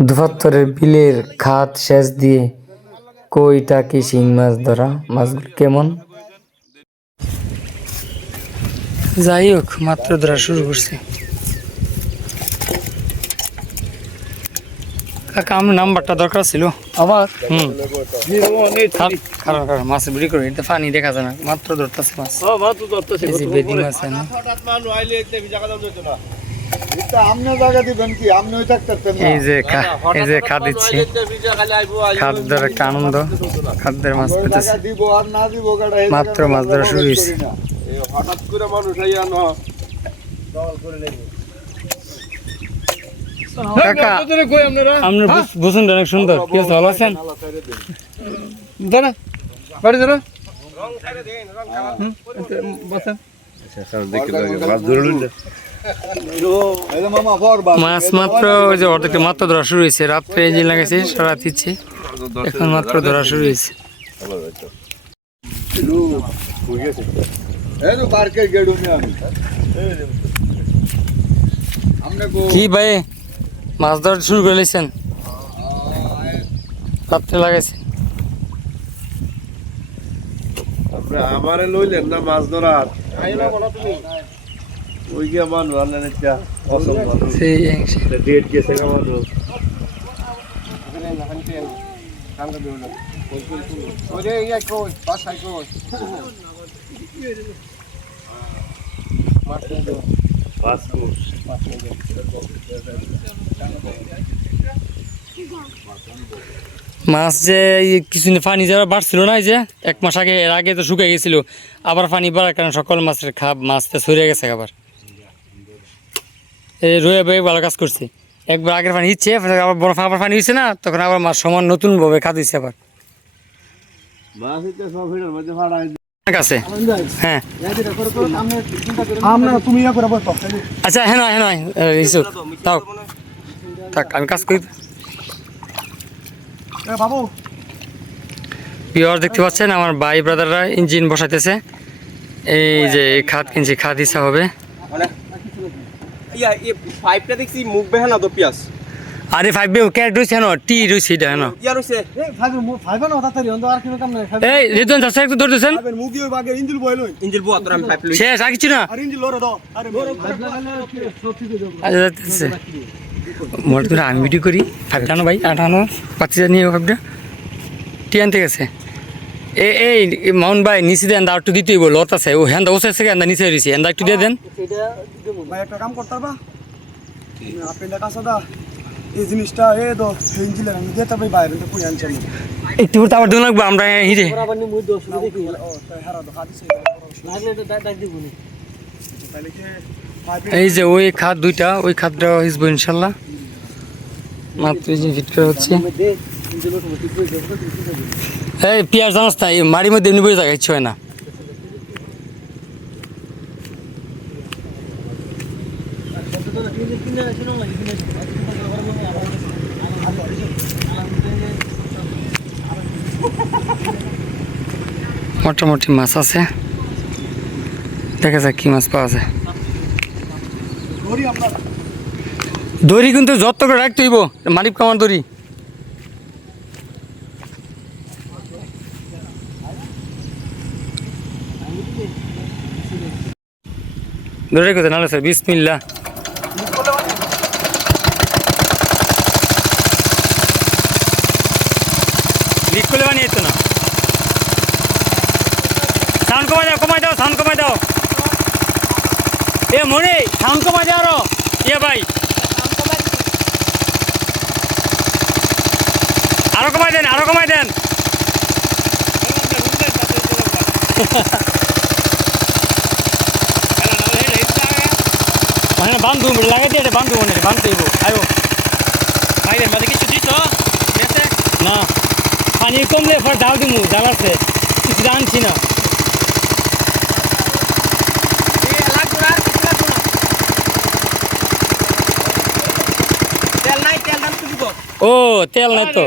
দুফাত্তরের বিলের খাত সেচ দিয়ে কইটা কি শিং মাছ ধরা মাছগুলো কেমন? যাই হোক মাত্র ধরা শুরু করছে। কাকা আমার নাম্বারটা দরকার ছিল। আবার হুম। খারাপ মাছ বিক্রি করে এটা পানি দেখা যায় না। মাত্র ধরতেছে মাছ। বেদি মাছ আছে না। এই যে এই যে খা দিচ্ছি। খাদ্যের একটা আনন্দ। খাদ্যের মাছ পেতেছে। দিব আর না দিব গাড়া মাত্র মাছ ধরা শুরু হয়েছে। হঠাৎ করে মানুষ আইয়া ন কাকা কই আপনারা আপনার বুঝুন অনেক সুন্দর। কি আছে ভালো আছেন? দাঁড়া বাড়ি দাঁড়া বসেন। মাছ মাত্র ওই যে অর্ধেকটা মাত্র ধরা শুরু হয়েছে। রাত্রে যে লাগাইছে, সারা দিচ্ছে। এখন মাত্র ধরা শুরু হয়েছে। কি ভাই? মাছ ধরা শুরু করে নিয়েছেন রাত্রে লাগাইছে। আমারে লইলেন না মাছ ধরার? ওই একটা সেই ডেট গেছে ফুট মাছ যে কিছুদিন পানি যাওয়া বাড়ছিল না এই যে এক মাস আগে এর আগে তো শুকিয়ে গেছিল। আবার পানি বাড়ার কারণে সকল মাছের খাপ মাছটা সরে গেছে আবার। রয়ে বয়ে ভালো কাজ করছে। একবার আগের পানি হিচ্ছে আবার বড় আবার পানি হচ্ছে না তখন আবার মাছ সমান নতুনভাবে খাদিচ্ছে আবার। আছে। হ্যাঁ। বসো। আচ্ছা হ্যাঁ নয় হ্যাঁ নয় তাও। থাক আমি কাজ করি। বাবু। পিওর দেখতে পাচ্ছেন আমার ভাই ব্রাদাররা ইঞ্জিন বসাইতেছে। এই যে খাত কিনছি খাত হিসা হবে। ইয়া ইয়ে পাইপটা দেখছি মুখ বেহানা তো পিয়াস আরে ফাইভ বি ক্যারেট রয়েছে হেন টি রয়েছে এটা হেন। ইয়া রইছে। এই ফাইভ ফাইভ না তাড়াতাড়ি অন্ত আর কিনো কাম নাই এই রিদন চাষা একটু ধরতেছেন ফাইভের মুখ দিয়ে বাগে ইঞ্জিল বয় লই। ইঞ্জিল বুয়া তোর আমি পাইপ লই। শেষ আর কিছু না। আর ইঞ্জিল লরে দাও। আরে ফাইভ সব ঠিক হয়ে যাবে আচ্ছা মোট করে আমি ভিডিও করি ফাইভ টানো ভাই আঠানো পাচ্ছি নিয়ে ফাইভটা টি আনতে গেছে। এ এই মাউন্ট ভাই নিচে দেন দা একটু দিতেই বলো আছে। ও হ্যান্ডা বসে আছে হ্যান্ডা নিচে রয়েছে হ্যান্ডা একটু দিয়ে দেন। ভাই একটা কাম করতে পারবা? আপনি কাছে দা এই জিনিসটা এ দো ইঞ্জিল আমি দিতে ভাই বাইরে তো কই আনছেন একটু পর তো আবার দোন লাগবো আমরা হিরে ও তো হারা তো হাদিছে তাহলে কি এই যে ওই খাত দুইটা ওই খাতটা হিসবো ইনশাল্লাহ। মাত্র এই যে ফিট করা হচ্ছে এই পেঁয়াজ জানাস না মাড়ির মধ্যে এমনি বসে থাকা ইচ্ছে হয় না। মোটামুটি মাছ আছে। দেখা যাক কি মাছ পাওয়া যায়। দড়ি কিন্তু যত করে রাখতে হইব মালিক কামার দড়ি। ধরে রেখেছে নাহলে স্যার বিসমিল্লা লিক করলে বানিয়ে যেত না। সাউন্ড কমাই দাও কমাই দাও সাউন্ড কমাই দাও। এ মনে সাউন্ড কমাই দাও আরও। ইয়ে ভাই। আরও কমাই দেন আরও কমাই দেন মানে বান্ধু লাগাই দিয়ে বান্ধু মনে বান্ধু দেবো আয়ো ভাইয়ের মাঝে কিছু দিত না। পানি কমলে পর ডাল দিমু ডাল আছে। কিছু আনছি না। নাই তেল দাম তো ও তেল তো।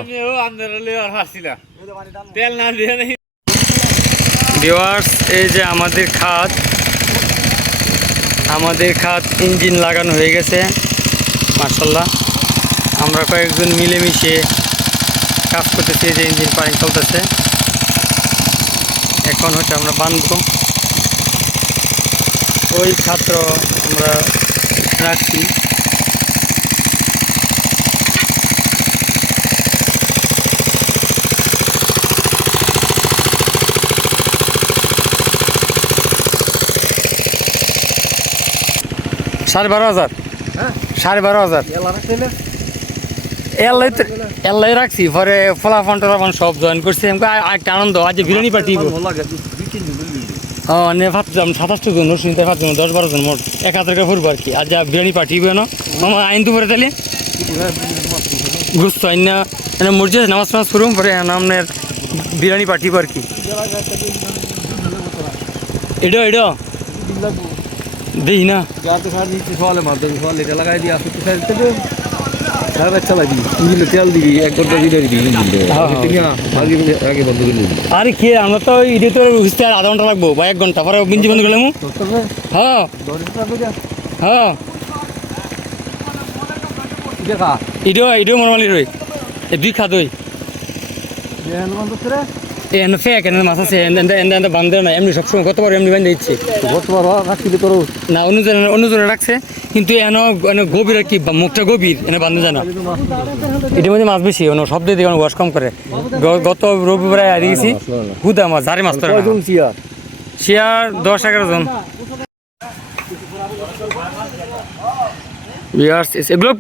ভিওয়ার্স এই যে আমাদের খাত আমাদের খাত ইঞ্জিন লাগানো হয়ে গেছে মার্শাল্লাহ আমরা কয়েকজন মিলেমিশে কাজ করতেছি যে ইঞ্জিন পানি চলতেছে। এখন হচ্ছে আমরা বান্ধব ওই ছাত্র আমরা রাখছি। সাড়ে বারো হাজার। সাড়ে বারো হাজার। এল্লাই তো রাখছি পরে ফলাফান টলাফান সব জয়েন করছি একটা আনন্দ আজ বিরিয়ানি পার্টি হ্যাঁ নে ভাবছিলাম সাতাশটা জন শুনতে ভাবছিলাম দশ বারো জন মোট এক হাজার টাকা ফুরবো আর কি। আজ বিরিয়ানি পার্টি না আমার আইন দুপুরে তাহলে। গুস্ত আইন না এনে মসজিদ নামাজ নামাজ ফুরুম পরে আপনার বিরিয়ানি পার্টি আর কি। এডো এডো। দেই না। গাতে খার নিচে সওয়ালে মার দেবি সওয়ালে এটা লাগাই দিয়ে আসতে সাইড থেকে সারা ইঞ্জিনে তেল দিবি এক ঘণ্টা দিলে দিবি হ্যাঁ, হ্যাঁ। আগে বন্ধ করে দিবি। আরে কি আমরা তো ইডে তো বুঝতে আর আধা ঘণ্টা লাগবো বা এক ঘণ্টা পরে বিঞ্জি বন্ধ করলাম হ্যাঁ। হ্যাঁ। ইডো ইডো মরমালি রই দুই খা দই। এনে ফেক এনে মাছ আছে এনে এনে বান্ধে না এমনি সবসময় কতবার এমনি বান্ধে দিচ্ছে। গতবার রাখছিলি তোর। না অনুজনে অনুজনে রাখছে কিন্তু এনে এনে গভীর আর কি মুখটা গভীর এনে বান্ধে যায় না। এটার মধ্যে মাছ বেশি অন্য সব দিয়ে ওয়াশ কম করে। গত রবিবারে আর গেছি হুদা মাছ ঝাড়ি মাছ ধরে। কয়জন দশ এগারো জন। এগুলো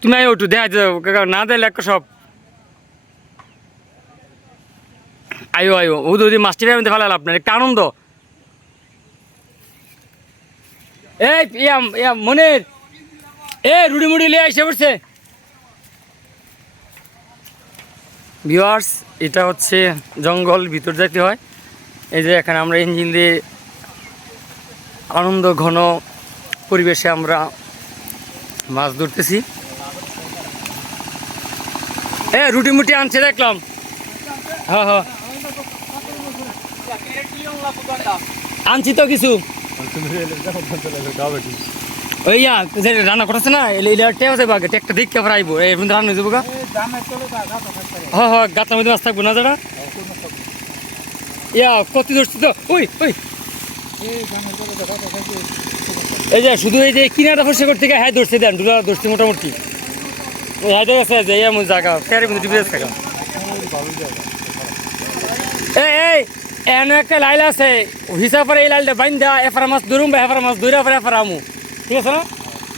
তুমি আই ওটু দেখা না দিলে একটা সব। আয়ো আয়ো। ও যদি মাছটি আমি দেখা আপনার একটা আনন্দ। এই ইয়া ইয়া মনের। এ রুড়ি মুড়ি লিয়ে এসে পড়ছে। ভিওয়ার্স এটা হচ্ছে জঙ্গল, ভিতর যাইতে হয়। এই যে এখানে আমরা ইঞ্জিন দিয়ে আনন্দ, ঘন পরিবেশে আমরা মাছ ধরতেছি। এ, রুটি মুটি আনছে, দেখলাম। হ্যাঁ হ্যাঁ। আনছি তো কিছু। ওই যে রান্না না, এলে আছে বাগে টেকটা দেখতে আইবো। এই এখন রান্না হয়ে যাব গা। হ্যাঁ হ্যাঁ মধ্যে মাছ থাকব, না যারা ইয়া, কত ধরছি তো? ওই ওই। এই যে, শুধু এই যে কিনাটা ফসে করতে হ্যাঁ দেন ধরছে মোটামুটি। ওই হাইতে গেছে যে জায়গা, ফেয়ারের মধ্যে ডিবে থাকা এই এন একটা লাইল আছে। হিসাব করে এই লাইলটা বাইন দেওয়া এফারা মাছ ধরুম বা এফারা মাছ ধরে পরে এফারা আমু। ঠিক আছে না?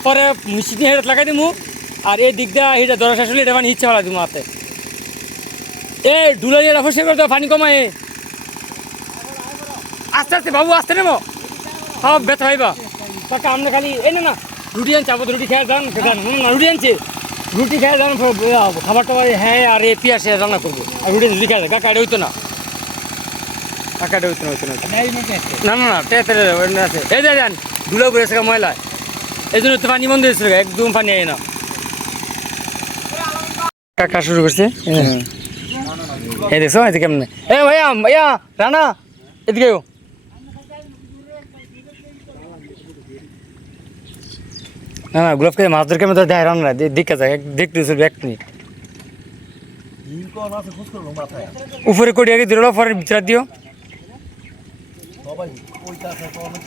পরে মিষ্টি হেঁটে লাগাই দিমু আর এই দিক দিয়ে এটা দরা হলে এটা মানে ইচ্ছা ফেলা দিমু হাতে। এ ডুলা দিয়ে ফসে করে পানি কমায়। আস্তে আস্তে বাবু আস্তে নেব সব ব্যথা হইবা কাকা আমরা খালি এই না রুটি আনছে আপাতত রুটি খেয়ে যান যান। না, রুটি আনছে। রুটি খেয়ে যান খাবার টাবার হ্যাঁ আর এ পিয়াসে রান্না করব। আর রুটি রুটি খেয়ে কাকা এটা হইতো না। এটা না না না। না না না তে তে তে, ওই না আছে। এই যে যান ধুলো করে সেকা ময়লা। এই জন্য তো পানি বন্ধ হয়েছিল একদম পানি আয় না। কাকা শুরু করছে এই দেখছ এই কেমনে? এ ভাইয়া ভাইয়া রানা এদিকে। না না খেয়ে মাছ ধরে কেমন দেয় রান্না? না দেখে যায় দেখতে এক মিনিট। উপরে কোটি আগে দিল পরে ভিতরে দিও।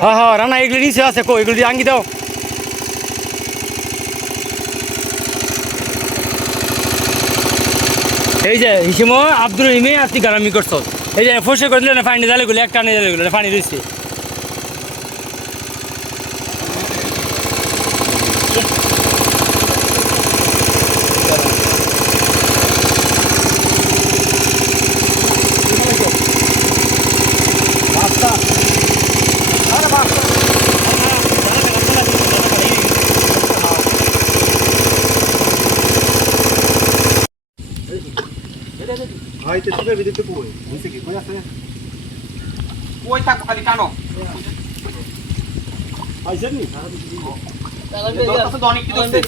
হ্যাঁ হ্যাঁ রানা, এগুলি নিচে আছে কো এগুলি আঙ্গি দাও। এই যে, হিসেম আব্দুল আর তুই গারামি করছ। এই যে, ফসে করে দিলে না, পানি জালে গুলো, একটা জালে গুলো পানি দিচ্ছে কই থাকব খালি টানো। দশটা তো অনেক কি ধরছে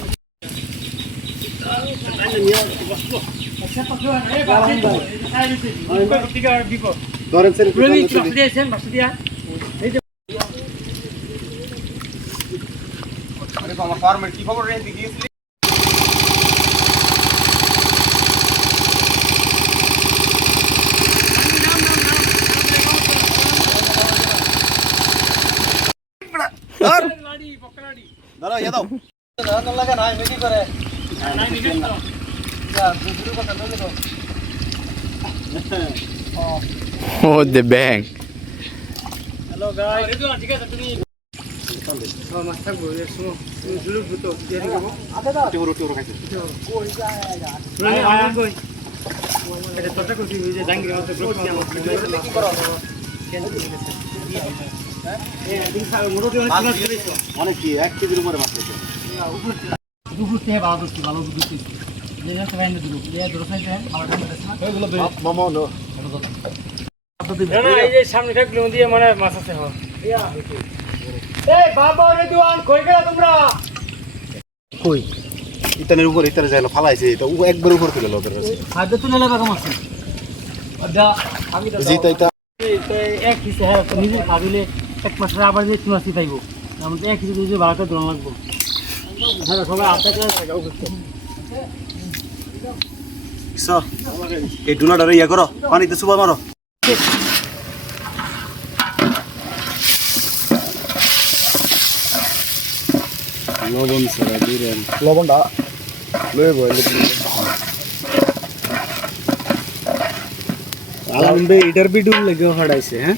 আরে বাবা ফার্মের কি খবর রে? দিদি ও দে ব্যাং হ্যালো গাইস ঠিক আছে তুমি মাছ থাকব শুরু তো আদা দা এটা তোটা করছি যে জাঙ্গির মতো ব্লক কি আমার কি করো? অনেক কি এক কেজির উপরে মাছ পেয়েছে সামনে থাকলে দিয়ে মানে মাছ আছে। কই? ইতানের উপরে ইতানে যায় না ফালাইছে এটা ও একবার উপরে তুলে ওদের কাছে খাদ্য তুলে লাগা কম আছে। আদা আমি তো জিতা এক হিসেবে হ্যাঁ নিজে ভাবিলে এক মাসের আবার যে মাসই পাইবো। আমরা তো এক হিসেবে নিজে ভাড়াটা দোলা লাগবো। হ্যাঁ সবাই আপনাকে এই ডুলাটারে ইয়া করো পানিতে সুবা মারো। লবণ ছাড়া দিলেন লবণটা লয়ে বয় আলমবে এটার বিডুল লেগে ফাড়াইছে হ্যাঁ?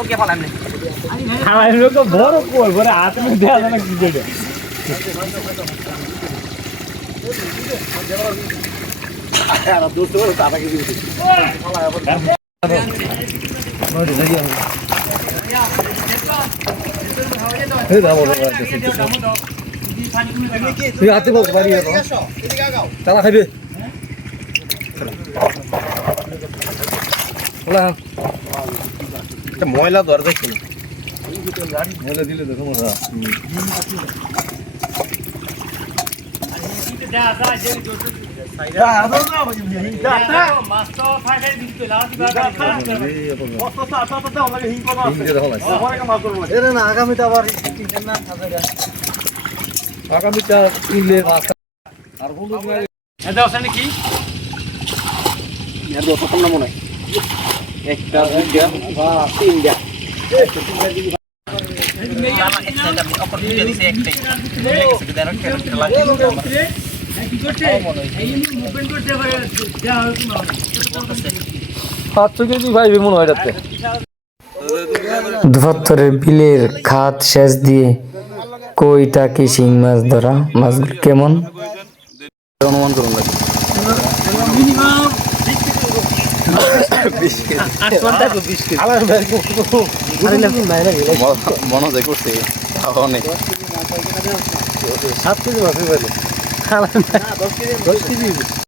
একটা ফলা আসছিল বড় কই বড় হাত দেয়া না কি দেবে আর দোস্ত এই দাও বড় তুই হাতে বল বাড়ি ওলা একটা ময়লা দর দেখছি বলে দিলে তো না আগামীতে আবার আগামীটা আর কম না মনে হয় একটা দুইটা তিনটা বিলের খাত শেষ দিয়ে কইটা কি শিং মাছ ধরা? মাছগুলো কেমন? অনুমান করুন মনে যায় করছে অনেক সাত কেজি মাছ দশ কেজি।